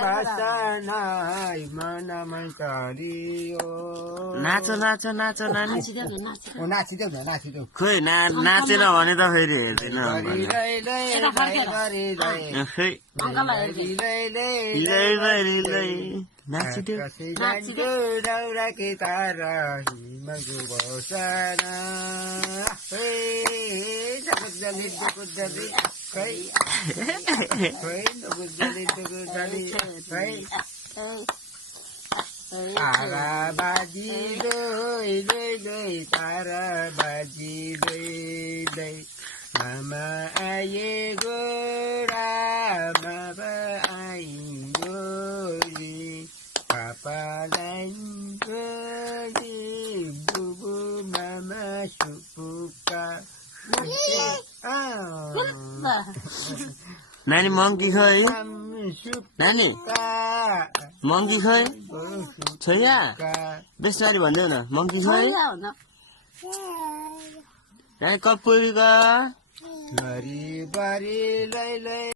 भाषानाई मनमा चलियो नाचो नाचो नाचो नानी नाचिदेऊ न नाचिदेऊ खोइ नाचेन भने त फेरि हेर्दैन खै नाचिदेऊ दाउरा के तारा हिमको बसाना तारा बाजी लै तारा बाजी लै मामा आए गोरा आइयो पापालाई बुबु मामा सुपुका नानी मङ्की छ है नानी मङ्की छ है छैन बेसरी भन्देऊ न मङ्की छ है कपुरका बारी लै